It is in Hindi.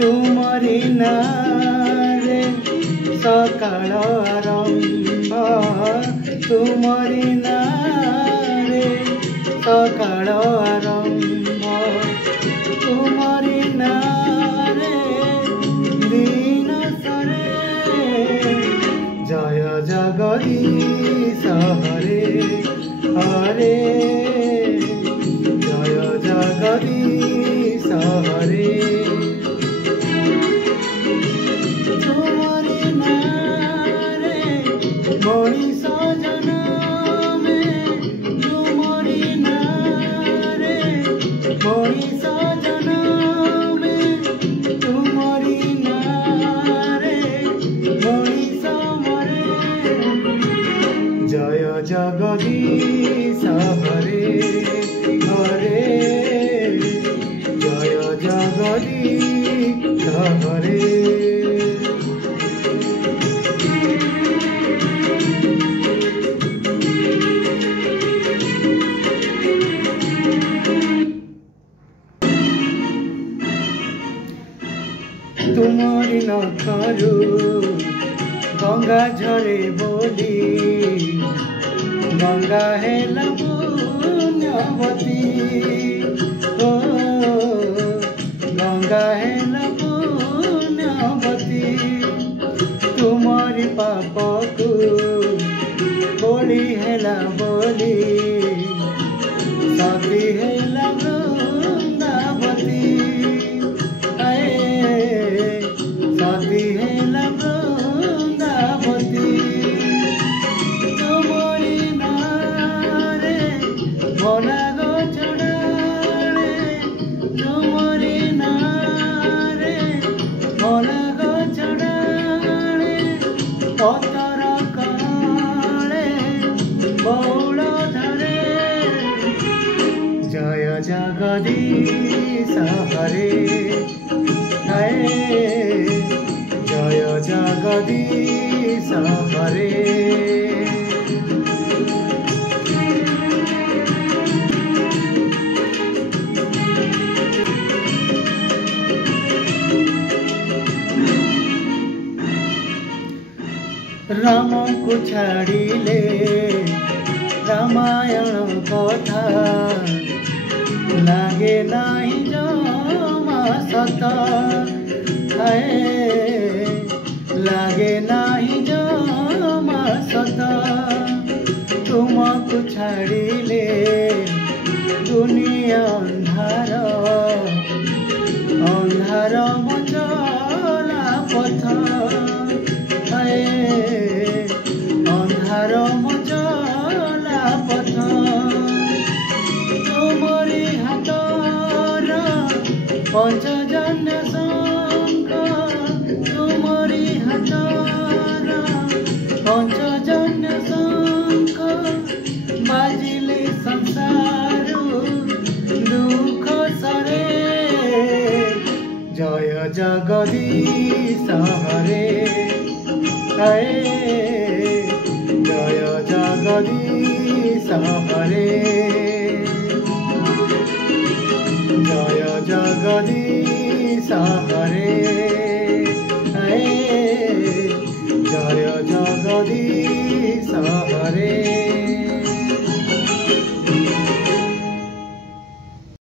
तुमरी नारे सकाळ आरंभ तुमरी नारे सकाळ आरंभ तुमरी नारे दिन सरे जय जगदीश हरे हरे जय जगदीश हरे तुमरी नारे मनीष जनमे तुमरी नारे मनीष जनमे तुमरी नारे मनीष मरे जय जगदीश हरे हरे जय जगदीश हरे तुमरी नखरु गंगा झरे बोली गंगा हेला पुण्यवती ओ गंगा हेला पुण्यवती तुमरी पापकु बोली हेला बोली सती हेला वृंदावती सती हेला वृंदावती तुमरी नारे भोला गो चढ़ाले तुमरी नारे भोला गो चढ़ाले पतर काले बौल धरे जय जगदीश हरे हरे जय जगदीश हरे राम को छाड़िले रामायण कथा लागे नाही जमा सत लागे नाही जमा सत तुमको छाड़िले दुनिया अंधार अंधार मचला पथ अंधार मचला पथ तुमरी हाथर पंचजन्य शंख तुमरी हाथर पंचजन्य शंख बाजिले संसार दुख सरे जय जगदीश हरे हरे जय जगदीश हरे जय जगदीश हरे हरे जय जगदीश हरे।